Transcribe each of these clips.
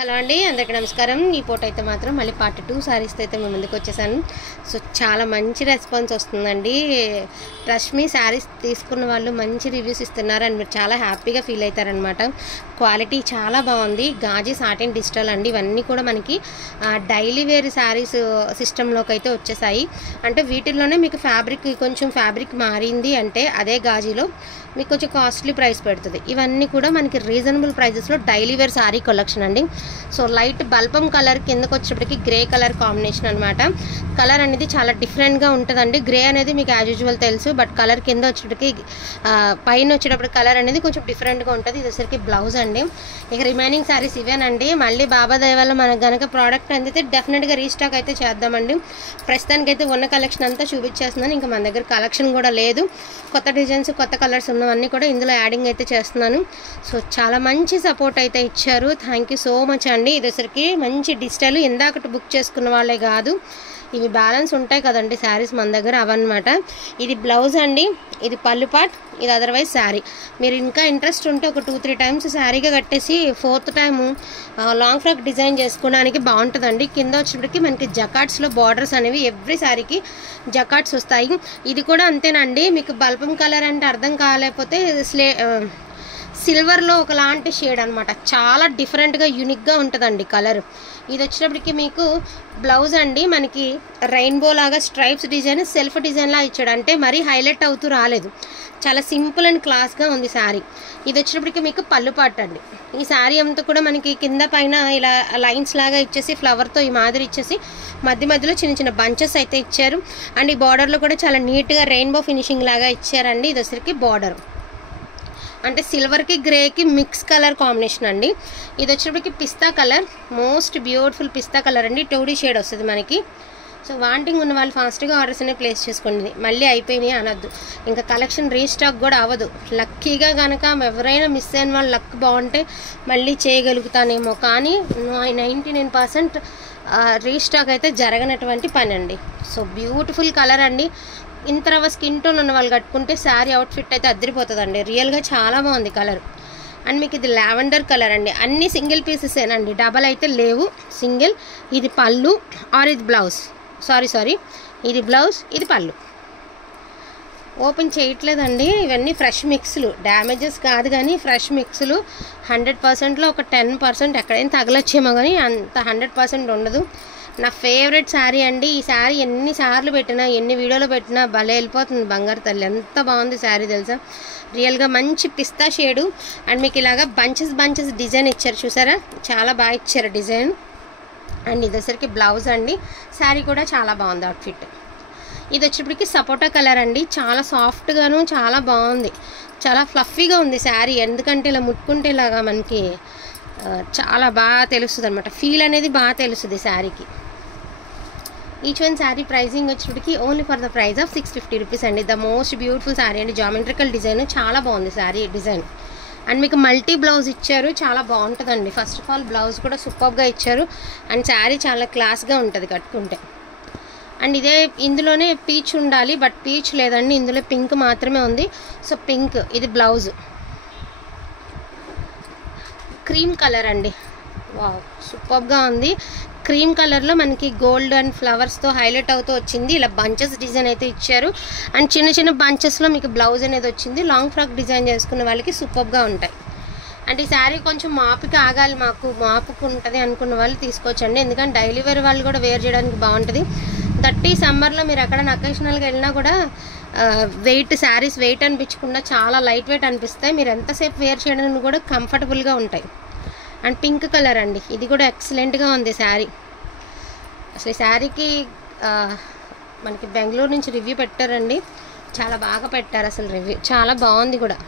Hello అండి, అందరికీ నమస్కారం. ఈ పూట అయితే మాత్రం మళ్ళీ పార్ట్ 2 శారీస్తో అయితే మేము ముందుకు వచ్చేసాను. సో చాలా మంచి రెస్పాన్స్ వస్తుందండి. రష్మి శారీస్ తీసుకున్న వాళ్ళు మంచి రివ్యూస్ ఇస్తున్నారు అండ్ మీరు చాలా హ్యాపీగా ఫీల్ అవుతారనమాట. క్వాలిటీ చాలా బాగుంది. గాజీ సాటిన్ డిజిటల్ అండి, ఇవన్నీ కూడా మనకి డైలీ వేర్ శారీస్ సిస్టంలోకి అయితే వచ్చేసాయి. అంటే వీటిల్లోనే మీకు కొంచెం ఫ్యాబ్రిక్ మారింది అంటే అదే గాజీలో మీకు కొంచెం కాస్ట్లీ ప్రైస్ పెడుతుంది. ఇవన్నీ కూడా మనకి రీజనబుల్ ప్రైజెస్లో డైలీ వేర్ శారీ కలెక్షన్ అండి. సో లైట్ బల్పం కలర్ కిందకు వచ్చేటప్పటికి గ్రే కలర్ కాంబినేషన్ అనమాట. కలర్ అనేది చాలా డిఫరెంట్గా ఉంటుందండి. గ్రే అనేది మీకు యాజ్ యూజువల్ తెలుసు, బట్ కలర్ కింద వచ్చేటప్పటికి పైన వచ్చేటప్పుడు కలర్ అనేది కొంచెం డిఫరెంట్గా ఉంటుంది. ఇది వచ్చేసరికి బ్లౌజ్ అండి. ఇక రిమైనింగ్ శారీస్ ఇవేనండి. మళ్ళీ బాబా దయ వల్ల మనకు కనుక ప్రోడక్ట్ అందితే డెఫినెట్గా రీస్టాక్ అయితే చేద్దామండి. ప్రస్తుతానికైతే ఉన్న కలెక్షన్ అంతా చూపించేస్తున్నాను. ఇంకా మన దగ్గర కలెక్షన్ కూడా లేదు. కొత్త డిజైన్స్ కొత్త కలర్స్ ఉన్నవన్నీ కూడా ఇందులో యాడింగ్ అయితే చేస్తున్నాను. సో చాలా మంచి సపోర్ట్ అయితే ఇచ్చారు. థ్యాంక్ యూ సో మచ్ అండి. ఇది వచ్చరికి మంచి డిజిటల్ ఇందాకటి బుక్ చేసుకున్న వాళ్ళే కాదు, ఇవి బ్యాలెన్స్ ఉంటాయి కదండి శారీస్ మన దగ్గర, అవన్నమాట. ఇది బ్లౌజ్ అండి, ఇది పళ్ళు పార్ట్, ఇది అదర్వైజ్ శారీ. మీరు ఇంకా ఇంట్రెస్ట్ ఉంటే ఒక 2-3 టైమ్స్ శారీగా కట్టేసి 4th time long frock design చేసుకోవడానికి బాగుంటుందండి. కింద వచ్చేటప్పటికి మనకి జకాట్స్లో బార్డర్స్ అనేవి ఎవ్రీ శారీకి జకాట్స్ వస్తాయి. ఇది కూడా అంతేనండి. మీకు బల్పం కలర్ అంటే అర్థం కాలేకపోతే సిల్వర్లో ఒకలాంటి షేడ్ అనమాట. చాలా డిఫరెంట్గా యూనిక్గా ఉంటుందండి కలర్. ఇది వచ్చేటప్పటికి మీకు బ్లౌజ్ అండి, మనకి రెయిన్బో లాగా స్ట్రైప్స్ డిజైన్ సెల్ఫ్ డిజైన్లా ఇచ్చాడు. అంటే మరీ హైలైట్ అవుతూ రాలేదు, చాలా సింపుల్ అండ్ క్లాస్గా ఉంది శారీ. ఇది వచ్చేటప్పటికి మీకు పళ్ళు పార్ట్ అండి. ఈ శారీ అంతా కూడా మనకి కింద పైన ఇలా లైన్స్ లాగా ఇచ్చేసి ఫ్లవర్తో ఈ మాదిరి ఇచ్చేసి మధ్య మధ్యలో చిన్న చిన్న బంచెస్ అయితే ఇచ్చారు. అండ్ ఈ బార్డర్లో కూడా చాలా నీట్గా రెయిన్బో ఫినిషింగ్ లాగా ఇచ్చారండి. ఇది వచ్చేసరికి బార్డర్ అంటే సిల్వర్కి గ్రేకి మిక్స్ కలర్ కాంబినేషన్ అండి. ఇది వచ్చేటప్పటికి పిస్తా కలర్, మోస్ట్ బ్యూటిఫుల్ పిస్తా కలర్ అండి. 2D షేడ్ వస్తుంది మనకి. సో వాంటింగ్ ఉన్న వాళ్ళు ఫాస్ట్గా ఆర్డర్స్ అనేవి ప్లేస్ చేసుకోండి. మళ్ళీ అయిపోయినాయి అనొద్దు, ఇంకా కలెక్షన్ రీస్టాక్ కూడా అవ్వదు. లక్కీగా కనుక ఎవరైనా మిస్ అయిన వాళ్ళు లక్ బాగుంటే మళ్ళీ చేయగలుగుతానేమో, కానీ 99% రీస్టాక్ అయితే జరగనటువంటి పని అండి. సో బ్యూటిఫుల్ కలర్ అండి. ఇంత రవ్వ స్కిన్ టోన్ ఉన్న వాళ్ళు కట్టుకుంటే శారీ అవుట్ఫిట్ అయితే అద్దరిపోతుందండి. రియల్గా చాలా బాగుంది కలర్. అండ్ మీకు ఇది లావెండర్ కలర్ అండి. అన్ని సింగిల్ పీసెసేనండి, డబల్ అయితే లేవు, సింగిల్. ఇది పళ్ళు ఆర్ ఇది బ్లౌజ్, సారీ ఇది బ్లౌజ్, ఇది పళ్ళు. ఓపెన్ చేయట్లేదండి. ఇవన్నీ ఫ్రెష్ మిక్స్లు, డ్యామేజెస్ కాదు కానీ ఫ్రెష్ మిక్స్లు. 100%లో ఒక 10% ఎక్కడైనా తగలొచ్చేమో కానీ అంత 100% ఉండదు. నా ఫేవరెట్ శారీ అండి. ఈ శారీ ఎన్నిసార్లు పెట్టినా ఎన్ని వీడియోలు పెట్టినా భలే వెళ్ళిపోతుంది బంగారు తల్లి. ఎంత బాగుంది శారీ తెలుసా. రియల్గా మంచి పిస్తా షేడు. అండ్ మీకు ఇలాగా బంచెస్ డిజైన్ ఇచ్చారు చూసారా, చాలా బాగా ఇచ్చారు డిజైన్. అండ్ ఇది వచ్చరికి బ్లౌజ్ అండి. శారీ కూడా చాలా బాగుంది అవుట్ఫిట్. ఇది వచ్చేప్పటికి సపోటా కలర్ అండి. చాలా సాఫ్ట్గాను చాలా బాగుంది, చాలా ఫ్లఫీగా ఉంది శారీ. ఎందుకంటే ఇలా ముట్టుకుంటే ఇలాగా మనకి చాలా బాగా తెలుస్తుంది అనమాట, ఫీల్ అనేది బాగా తెలుస్తుంది శారీకి. ఈచ్ వన్ శారీ ప్రైజింగ్ వచ్చేటికి only for the price of 650 rupees అండి. ద మోస్ట్ బ్యూటిఫుల్ శారీ అండి. జామెట్రికల్ డిజైన్ చాలా బాగుంది శారీ డిజైన్. అండ్ మీకు మల్టీ బ్లౌజ్ ఇచ్చారు, చాలా బాగుంటుందండి. ఫస్ట్ ఆఫ్ ఆల్ బ్లౌజ్ కూడా సూపర్గా ఇచ్చారు. అండ్ శారీ చాలా క్లాస్గా ఉంటుంది కట్టుకుంటే. అండ్ ఇదే ఇందులోనే పీచ్ ఉండాలి, బట్ పీచ్ లేదండి, ఇందులో పింక్ మాత్రమే ఉంది. సో పింక్, ఇది బ్లౌజ్. క్రీమ్ కలర్ అండి. వావ్, సూపర్గా ఉంది. క్రీమ్ కలర్లో మనకి గోల్డ్ అండ్ ఫ్లవర్స్తో హైలైట్ అవుతూ వచ్చింది. ఇలా బంచెస్ డిజైన్ అయితే ఇచ్చారు. అండ్ చిన్న చిన్న బంచెస్లో మీకు బ్లౌజ్ అనేది వచ్చింది. లాంగ్ ఫ్రాక్ డిజైన్ చేసుకున్న వాళ్ళకి సూపర్గా ఉంటాయి. అండ్ ఈ శారీ కొంచెం మాపుకి ఆగాలి, మాపుకు ఉంటుంది అనుకున్న వాళ్ళు తీసుకోవచ్చండి. ఎందుకంటే డైలీ వేర్ వాళ్ళు కూడా వేర్ చేయడానికి బాగుంటుంది. దట్టి సమ్మర్లో మీరు ఎక్కడైనా అకేషనల్గా వెళ్ళినా కూడా శారీస్ వెయిట్ అనిపించకుండా చాలా లైట్ వెయిట్ అనిపిస్తాయి. మీరు ఎంతసేపు వేర్ చేయడానికి కూడా కంఫర్టబుల్గా ఉంటాయి. అండ్ పింక్ కలర్ అండి, ఇది కూడా ఎక్సలెంట్గా ఉంది శారీ. అసలు ఈ శారీకి మనకి బెంగళూరు నుంచి రివ్యూ పెట్టారండి, చాలా బాగా పెట్టారు అసలు రివ్యూ, చాలా బాగుంది కూడా.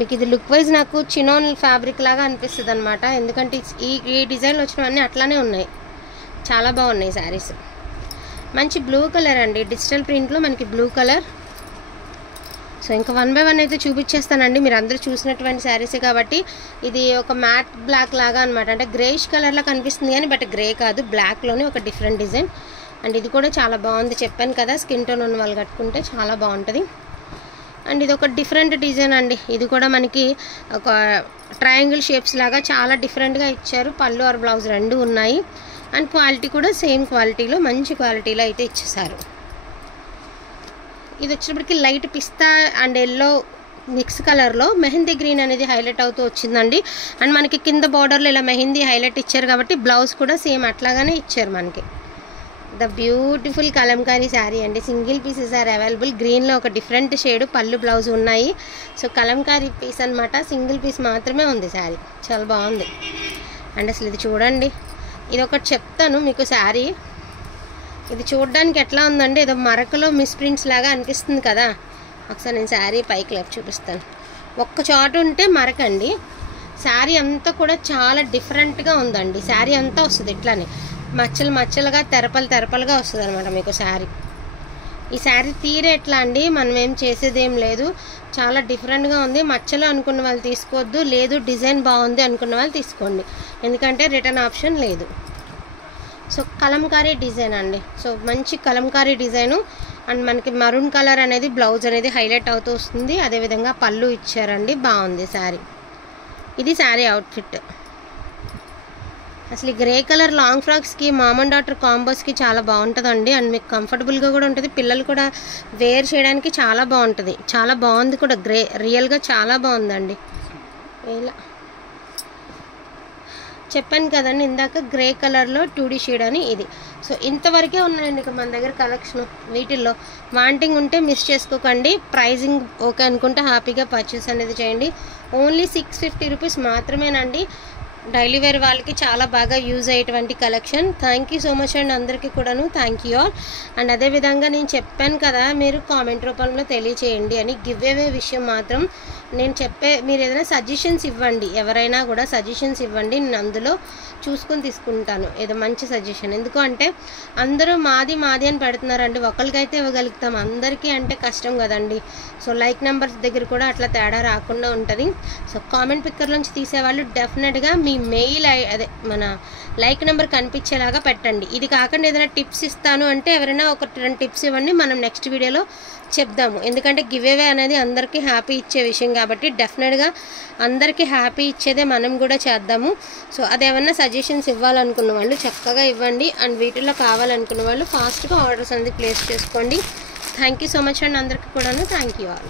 మీకు ఇది లుక్ వైజ్ నాకు చినోన్ ఫ్యాబ్రిక్ లాగా అనిపిస్తుంది అనమాట. ఎందుకంటే ఈ డిజైన్లు వచ్చినవన్నీ అట్లానే ఉన్నాయి, చాలా బాగున్నాయి శారీస్. మంచి బ్లూ కలర్ అండి, డిజిటల్ ప్రింట్లో మనకి బ్లూ కలర్. సో ఇంకా 1 by 1 అయితే చూపించేస్తానండి. మీరు అందరూ చూసినటువంటి శారీసే కాబట్టి. ఇది ఒక మ్యాట్ బ్లాక్ లాగా అనమాట, అంటే గ్రేష్ కలర్లా కనిపిస్తుంది కానీ బట్ గ్రే కాదు, బ్లాక్లోనే ఒక డిఫరెంట్ డిజైన్. అండ్ ఇది కూడా చాలా బాగుంది, చెప్పాను కదా స్కిన్ టోన్ ఉన్న వాళ్ళు కట్టుకుంటే చాలా బాగుంటుంది. అండ్ ఇది ఒక డిఫరెంట్ డిజైన్ అండి. ఇది కూడా మనకి ఒక ట్రయాంగిల్ షేప్స్ లాగా చాలా డిఫరెంట్గా ఇచ్చారు. పళ్ళు ఆర్ బ్లౌజ్ రెండు ఉన్నాయి. అండ్ క్వాలిటీ కూడా సేమ్ క్వాలిటీలో మంచి క్వాలిటీలో అయితే ఇచ్చేసారు. ఇది వచ్చేటప్పటికి light pista and yellow mix కలర్లో మెహందీ గ్రీన్ అనేది హైలైట్ అవుతూ వచ్చిందండి. అండ్ మనకి కింద బార్డర్లో ఇలా మెహందీ హైలైట్ ఇచ్చారు కాబట్టి బ్లౌజ్ కూడా సేమ్ అట్లాగానే ఇచ్చారు మనకి. ద బ్యూటిఫుల్ కలంకారీ శారీ అండి. Single pieces are available. గ్రీన్లో ఒక డిఫరెంట్ షేడ్ పళ్ళు బ్లౌజ్ ఉన్నాయి. సో కలంకారీ పీస్ అనమాట. సింగిల్ పీస్ మాత్రమే ఉంది శారీ. చాలా బాగుంది. అండ్ అసలు ఇది చూడండి, ఇది ఒకటి చెప్తాను మీకు. శారీ ఇది చూడడానికి ఎట్లా ఉందండి, ఏదో మరకలో మిస్ప్రింట్స్ లాగా అనిపిస్తుంది కదా. ఒకసారి నేను శారీ పైకి లేపి చూపిస్తాను. ఒక్క చాటు ఉంటే మరకండి. శారీ అంతా కూడా చాలా డిఫరెంట్గా ఉందండి. శారీ అంతా వస్తుంది ఇట్లానే మచ్చలు మచ్చలుగా తెరపలుగా వస్తుంది అనమాట మీకు శారీ. ఈ శారీ తీరే ఎట్లా అండి, మనం ఏం చేసేది ఏం లేదు. చాలా డిఫరెంట్గా ఉంది. మచ్చలు అనుకున్న వాళ్ళు తీసుకోవద్దు, లేదు డిజైన్ బాగుంది అనుకున్న వాళ్ళు తీసుకోండి, ఎందుకంటే రిటర్న్ ఆప్షన్ లేదు. సో కలంకారీ డిజైన్ అండి. సో మంచి కలంకారీ డిజైను. అండ్ మనకి మరూన్ కలర్ అనేది బ్లౌజ్ అనేది హైలైట్ అవుతూ వస్తుంది. అదేవిధంగా పళ్ళు ఇచ్చారండి. బాగుంది శారీ. ఇది శారీ అవుట్ఫిట్. అసలు ఈ గ్రే కలర్ లాంగ్ ఫ్రాక్స్కి మామ్ అండ్ డాటర్ కాంబోస్కి చాలా బాగుంటుందండి. అండ్ మీకు కంఫర్టబుల్గా కూడా ఉంటుంది. పిల్లలు కూడా వేర్ చేయడానికి చాలా బాగుంటుంది. చాలా బాగుంది కూడా. గ్రే రియల్గా చాలా బాగుందండి. ఇలా చెప్పాను కదండి ఇందాక, గ్రే కలర్లో 2D షేడ్ అని ఇది. సో ఇంతవరకే ఉన్నాయండి ఇక మన దగ్గర కలెక్షన్. వీటిల్లో వాంటింగ్ ఉంటే మిస్ చేసుకోకండి. ప్రైజింగ్ ఓకే అనుకుంటే హ్యాపీగా పర్చేస్ అనేది చేయండి. ఓన్లీ 650 రూపీస్ మాత్రమేనండి. డైలీ వేర్ వాళ్ళకి చాలా బాగా యూజ్ అయ్యేటువంటి collection. Thank you so much అండి అందరికీ కూడాను. Thank you all. అండ్ అదేవిధంగా నేను చెప్పాను కదా, మీరు కామెంట్ రూపంలో తెలియచేయండి అని. గివ్ అవే విషయం మాత్రం నేను మీరు ఏదైనా సజెషన్స్ ఇవ్వండి. ఎవరైనా కూడా సజెషన్స్ ఇవ్వండి, నేను అందులో చూసుకొని తీసుకుంటాను ఏదో మంచి సజెషన్. ఎందుకు అంటే అందరూ మాది అని పెడుతున్నారండి. ఒకరికైతే ఇవ్వగలుగుతాం, అందరికీ అంటే కష్టం కదండి. సో లైక్ నెంబర్స్ దగ్గర కూడా అట్లా తేడా రాకుండా ఉంటుంది. సో కామెంట్ పిక్కర్లోంచి తీసేవాళ్ళు డెఫినెట్గా మీ మెయిల్ అదే మన లైక్ నెంబర్ కనిపించేలాగా పెట్టండి. ఇది కాకుండా ఏదైనా టిప్స్ ఇస్తాను అంటే ఎవరైనా ఒక 2 టిప్స్ ఇవ్వండి, మనం నెక్స్ట్ వీడియోలో చెప్దాము. ఎందుకంటే గివ్ అవే అనేది అందరికీ హ్యాపీ ఇచ్చే విషయం కాబట్టి డెఫినెట్గా అందరికీ హ్యాపీ ఇచ్చేదే మనం కూడా చేద్దాము. సో అదేమన్నా సజెషన్స్ ఇవ్వాలనుకున్న వాళ్ళు చక్కగా ఇవ్వండి. అండ్ వీటిల్లో కావాలనుకున్న వాళ్ళు ఫాస్ట్గా ఆర్డర్స్ అనేది ప్లేస్ చేసుకోండి. థ్యాంక్ యూ సో మచ్ అండి అందరికీ కూడాను. Thank you all.